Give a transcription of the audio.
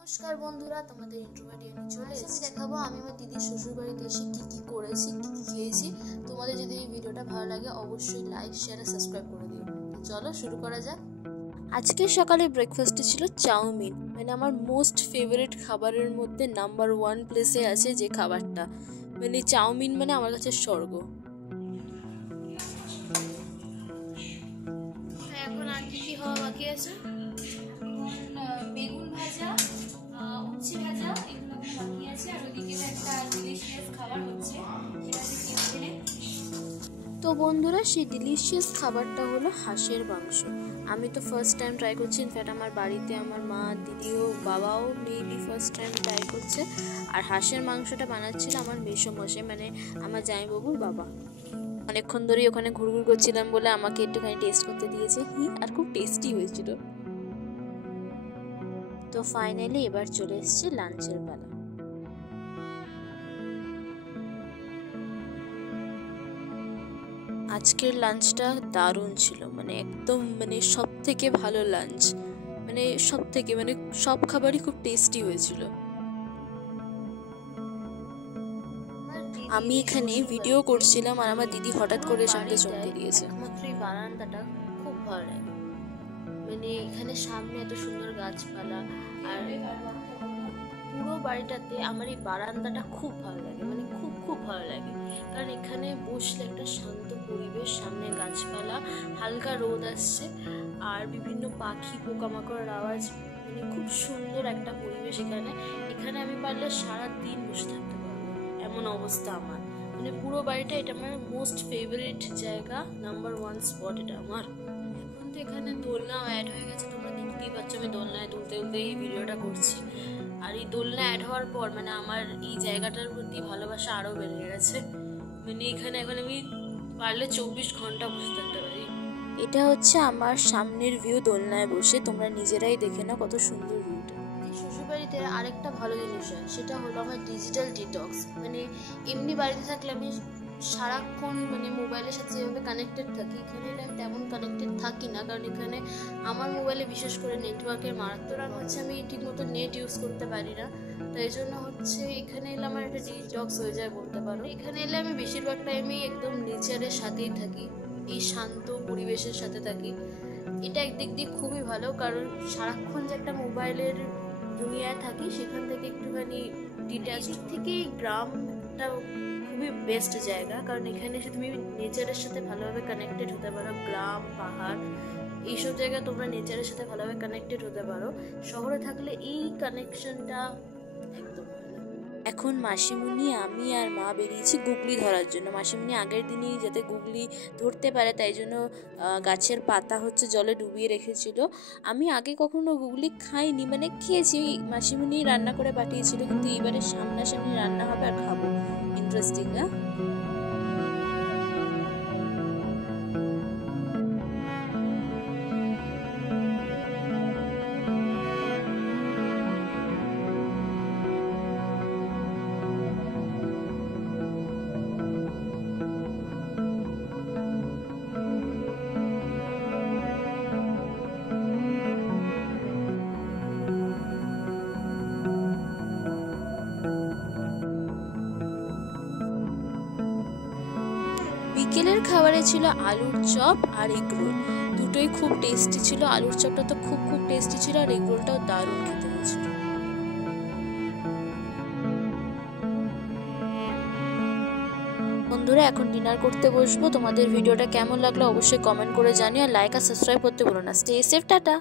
নমস্কার বন্ধুরা, তোমাদের ইন্ট্রোভার্ট নিয়ে চলে এসেছি। দেখাবো আমি আমার দিদির শ্বশুর বাড়িতে এসে কি কি করেছি, কি কি খেয়েছি। তোমাদের যদি এই ভিডিওটা ভালো লাগে অবশ্যই লাইক, শেয়ার আর সাবস্ক্রাইব করে দিও। চলো শুরু করা যাক। আজকে সকালে ব্রেকফাস্টে ছিল চাউমিন, মানে আমার মোস্ট ফেভারিট খাবারের মধ্যে নাম্বার 1 প্লেসে আছে যে খাবারটা, মানে চাউমিন মানে আমার কাছে স্বর্গ। এখন আর কি কি হওয়া বাকি আছে? বেগুন ভাজা, উচ্ছে ভাজা, এগুলো বাকি আছে। আর ওদিকে একটা ডিলিশিয়াস খাবার হচ্ছে, সেটা হচ্ছে চিকেন। তো বন্ধুরা, সেই ডিলিশিয়াস খাবারটা হলো হাঁসের মাংস। আমি তো ফার্স্ট টাইম ট্রাই করছি। ইনফ্যাক্ট আমার বাড়িতে আমার মা, দিদিও, বাবাও মেবি ফার্স্ট টাইম ট্রাই করছে। আর হাঁসের মাংসটা বানাচ্ছিল আমার মেসোমশাই, মানে আমার জামাইবাবুর বাবা। অনেকক্ষণ ধরেই ওখানে ঘুরঘুর করছিলাম বলে আমাকে একটুখানি টেস্ট করতে দিয়েছে। আর খুব টেস্টি হয়েছিল। তো ফাইনালি এবার চলে এসেছে লাঞ্চের বেলা। আজকের লাঞ্চটা দারুণ ছিল, মানে একদম মানে সব থেকে ভালো লাঞ্চ, মানে সব থেকে মানে সব খাবারই খুব টেস্টি হয়েছিল। আমি এখানে ভিডিও করছিলাম আর আমার দিদি হঠাৎ করে সামনে চমকে দিয়েছে। একমাত্র এই বারান্দাটা খুব ভালো লাগে, মানে এখানে সামনে এত সুন্দর গাছপালা, আর পুরো বাড়িটাতে আমার এই বারান্দাটা খুব ভালো লাগে, মানে খুব খুব ভালো লাগে। কারণ এখানে বসলে একটা শান্ত পরিবেশ, সামনে গাছপালা, হালকা রোদ আসছে, আর বিভিন্ন পাখি পোকামাকড়ের আওয়াজ, মানে খুব সুন্দর একটা পরিবেশ এখানে। এখানে আমি পারলে সারা দিন বসে থাকতে পারবো, এমন অবস্থা আমার। মানে পুরো বাড়িটা এটা আমার মোস্ট ফেভারিট জায়গা, নাম্বার 1 স্পট এটা আমার। এখন তো এখানে দোলনাও অ্যাড হয়ে গেছে, তোমরা দেখতেই পাচ্ছ আমি দোলনায় দুলতে দুলতে এই ভিডিওটা করছি। আর এই দোলনা অ্যাড হওয়ার পর মানে আমার এই জায়গাটার প্রতি ভালোবাসা আরও বেড়ে গেছে। মানে এখানে এখন আমি পারলে 24 ঘন্টা বসে থাকতে পারি। এটা হচ্ছে আমার সামনের ভিউ দোলনায় বসে, তোমরা নিজেরাই দেখে নাও কত সুন্দর ভিউটা। শ্বশুরবাড়িতে আরেকটা ভালো জিনিস হয়, সেটা হলো আমার ডিজিটাল ডিটক্স। মানে এমনি বাড়িতে থাকলে আমি সারাক্ষণ মানে মোবাইলের সাথে যেভাবে কানেক্টেড থাকি, এখানে আমি তেমন কানেক্টেড থাকি না। কারণ এখানে আমার মোবাইলে বিশেষ করে নেটওয়ার্কের মারাত্মক হচ্ছে, আমি ঠিকমতো নেট ইউজ করতে পারি না। তাই জন্য হচ্ছে এখানে এলে আমার একটা ডিটক্স হয়ে যায় বলতে পারো। এখানে এলে আমি বেশিরভাগ টাইমেই একদম নেচারের সাথেই থাকি, এই শান্ত পরিবেশের সাথে থাকি। এটা একদিক দিয়ে খুবই ভালো, কারণ সারাক্ষণ যে একটা মোবাইলের দুনিয়ায় থাকি সেখান থেকে একটুখানি ডিট্যাচড থেকে গ্রামটা খুবই বেস্ট জায়গা। কারণ এখানে এসে তুমি নেচারের সাথে ভালোভাবে কানেক্টেড হতে পারো। গ্রাম, পাহাড়, এইসব জায়গায় তোমরা নেচারের সাথে ভালোভাবে কানেক্টেড হতে পারো। শহরে থাকলে এই কানেকশনটা একদম। এখন মাসিমুনি, আমি আর মা বেরিয়েছি গুগলি ধরার জন্য। মাসিমুনি আগের দিনই যাতে গুগলি ধরতে পারে তাই জন্য গাছের পাতা হচ্ছে জলে ডুবিয়ে রেখেছিল। আমি আগে কখনো গুগলি খাইনি, মানে খেয়েছি, মাসিমুনি রান্না করে পাঠিয়েছিল, কিন্তু এইবারে সামনাসামনি রান্না হবে আর খাবো। ইন্টারেস্টিং না? বিকেলের খাবারে ছিল আলুর চপ আর এগ রোল, দুটোই খুব টেস্টি ছিল। আলুর চপটা তো খুব খুব টেস্টি ছিল, আর এগ রোলটাও দারুণ খেতে হয়েছিল। বন্ধুরা, এখন ডিনার করতে বসবো। তোমাদের ভিডিওটা কেমন লাগলো অবশ্যই কমেন্ট করে জানিও, আর লাইক আর সাবস্ক্রাইব করতে ভুলো না। Stay safe, tata.